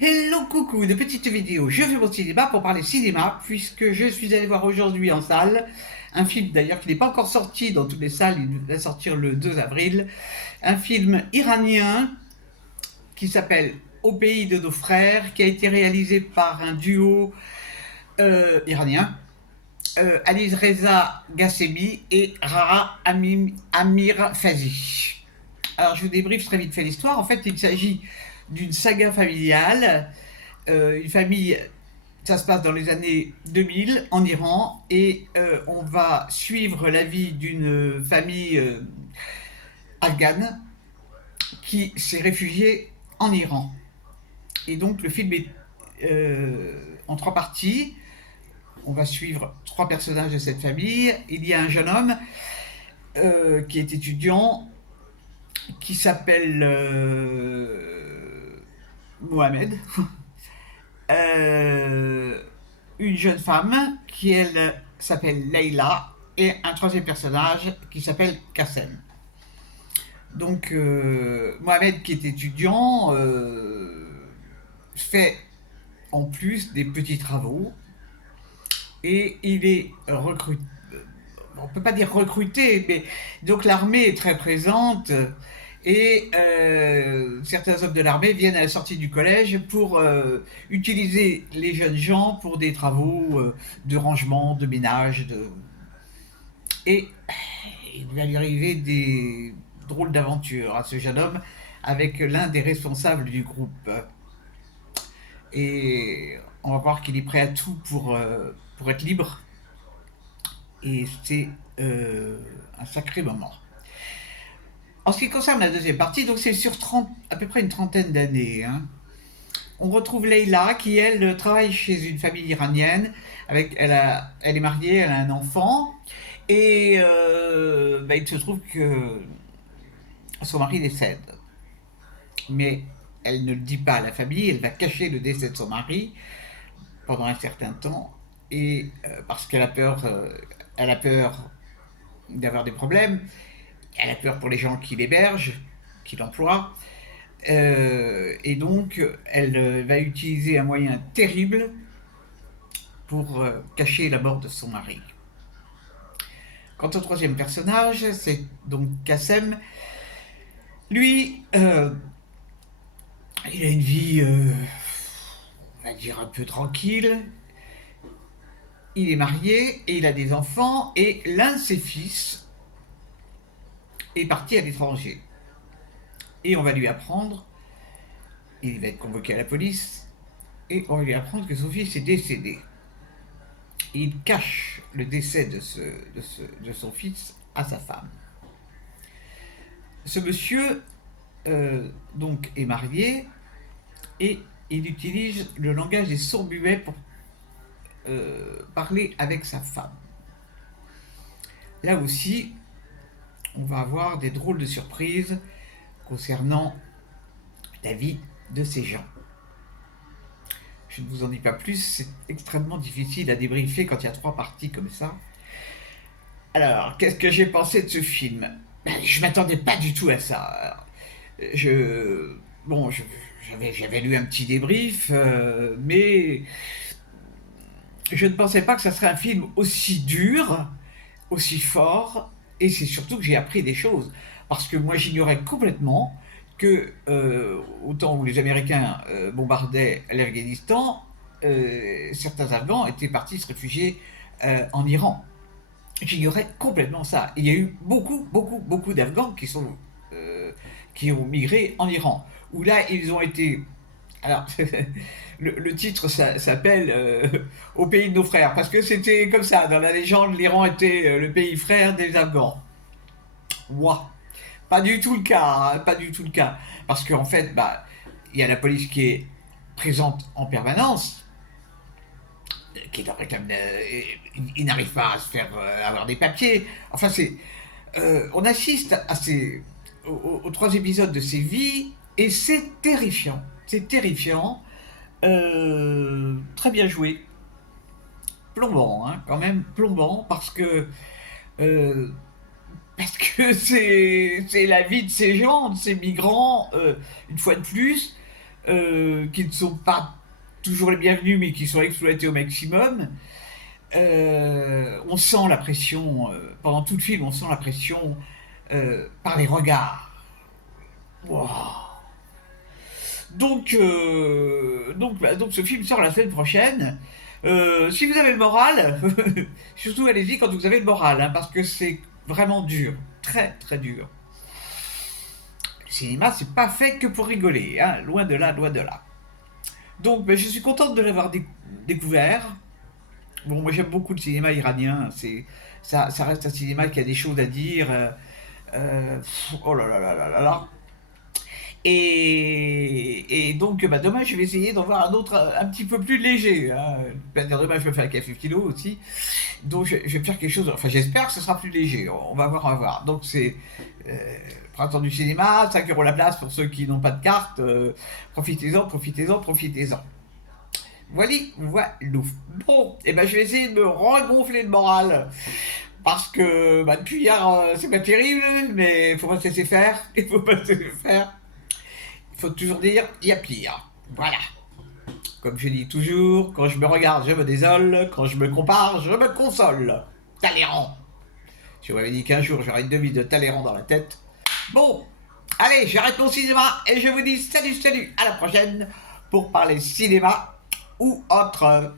Hello coucou, de petite vidéo, je fais mon cinéma pour parler cinéma, puisque je suis allé voir aujourd'hui en salle, un film d'ailleurs qui n'est pas encore sorti dans toutes les salles, il va sortir le 2 avril, un film iranien qui s'appelle Au pays de nos frères, qui a été réalisé par un duo iranien, Alice Reza Gassemi et Rara Amir Fazi. Alors je vous débriefe très vite fait l'histoire. En fait, il s'agit d'une saga familiale, une famille, ça se passe dans les années 2000 en Iran, et on va suivre la vie d'une famille afghane qui s'est réfugiée en Iran. Et donc le film est en trois parties. On va suivre trois personnages de cette famille. Il y a un jeune homme qui est étudiant, qui s'appelle Mohamed. Une jeune femme qui, elle, s'appelle Leila, et un troisième personnage qui s'appelle Kassem. Donc, Mohamed, qui est étudiant, fait en plus des petits travaux, et il est recruté. On ne peut pas dire recruté, mais donc l'armée est très présente, et certains hommes de l'armée viennent à la sortie du collège pour utiliser les jeunes gens pour des travaux de rangement, de ménage, et il va lui arriver des drôles d'aventures à ce jeune homme avec l'un des responsables du groupe. Et on va voir qu'il est prêt à tout pour être libre, et c'est un sacré moment. En ce qui concerne la deuxième partie, donc c'est sur 30, à peu près une trentaine d'années, hein. On retrouve Leila qui, elle, travaille chez une famille iranienne. Elle est mariée, elle a un enfant. Et il se trouve que son mari décède. Mais elle ne le dit pas à la famille, elle va cacher le décès de son mari pendant un certain temps. Et parce elle a peur d'avoir des problèmes, elle a peur pour les gens qui l'hébergent, qui l'emploient. Et donc, elle va utiliser un moyen terrible pour cacher la mort de son mari. Quant au troisième personnage, c'est donc Kassem. Lui, il a une vie, on va dire, un peu tranquille. Il est marié et il a des enfants, et l'un de ses fils est parti à l'étranger. Et on va lui apprendre, il va être convoqué à la police, et on va lui apprendre que son fils est décédé. Et il cache le décès de son fils à sa femme. Ce monsieur donc est marié, et il utilise le langage des sourds-muets pour parler avec sa femme. Là aussi, on va avoir des drôles de surprises concernant la vie de ces gens. Je ne vous en dis pas plus, c'est extrêmement difficile à débriefer quand il y a trois parties comme ça. Alors, qu'est-ce que j'ai pensé de ce film? Je m'attendais pas du tout à ça. Bon, j'avais lu un petit débrief, mais je ne pensais pas que ça serait un film aussi dur, aussi fort, et c'est surtout que j'ai appris des choses. Parce que moi, j'ignorais complètement que, au temps où les Américains bombardaient l'Afghanistan, certains Afghans étaient partis se réfugier en Iran. J'ignorais complètement ça. Il y a eu beaucoup d'Afghans qui ont migré en Iran, où là, ils ont été... Alors, le titre s'appelle Au pays de nos frères, parce que c'était comme ça. Dans la légende, l'Iran était le pays frère des Afghans. Ouah, pas du tout le cas, hein, pas du tout le cas. Parce qu'en fait, il y a la police qui est présente en permanence, qui leur réclame. Ils n'arrivent pas à se faire avoir des papiers. Enfin, on assiste aux trois épisodes de ces vies, et c'est terrifiant. C'est terrifiant. Très bien joué. Plombant, hein, quand même, plombant, euh, parce que c'est la vie de ces gens, de ces migrants, une fois de plus. qui ne sont pas toujours les bienvenus, mais qui sont exploités au maximum. On sent la pression, pendant tout le film, on sent la pression par les regards. Wow. Donc ce film sort la semaine prochaine. Si vous avez le moral, surtout allez-y quand vous avez le moral, hein, parce que c'est vraiment dur, très très dur. Le cinéma, c'est pas fait que pour rigoler, hein, loin de là, loin de là. Donc, ben, je suis contente de l'avoir découvert. Bon, moi j'aime beaucoup le cinéma iranien. Ça reste un cinéma qui a des choses à dire. Oh là là là là là là. Et donc, bah, demain, je vais essayer d'en voir un autre un petit peu plus léger, hein. Ben, demain, je vais faire un café kilo aussi. Donc, je vais faire quelque chose. Enfin, j'espère que ce sera plus léger. On va voir, on va voir. Donc, c'est euh, Printemps du cinéma, 5 € la place pour ceux qui n'ont pas de carte. Profitez-en, profitez-en, profitez-en. Voilà, voilà. Bon, et ben, je vais essayer de me regonfler le moral. Parce que bah, depuis hier, c'est pas terrible, mais il faut pas se laisser faire. Il faut pas se laisser faire. Il faut toujours dire, il y a pire. Voilà. Comme je dis toujours, quand je me regarde, je me désole. Quand je me compare, je me console. Talleyrand. Si on m'avait dit qu'un jour j'aurais une devise de Talleyrand dans la tête. Bon, allez, j'arrête mon cinéma et je vous dis salut, salut, à la prochaine pour parler cinéma ou autre.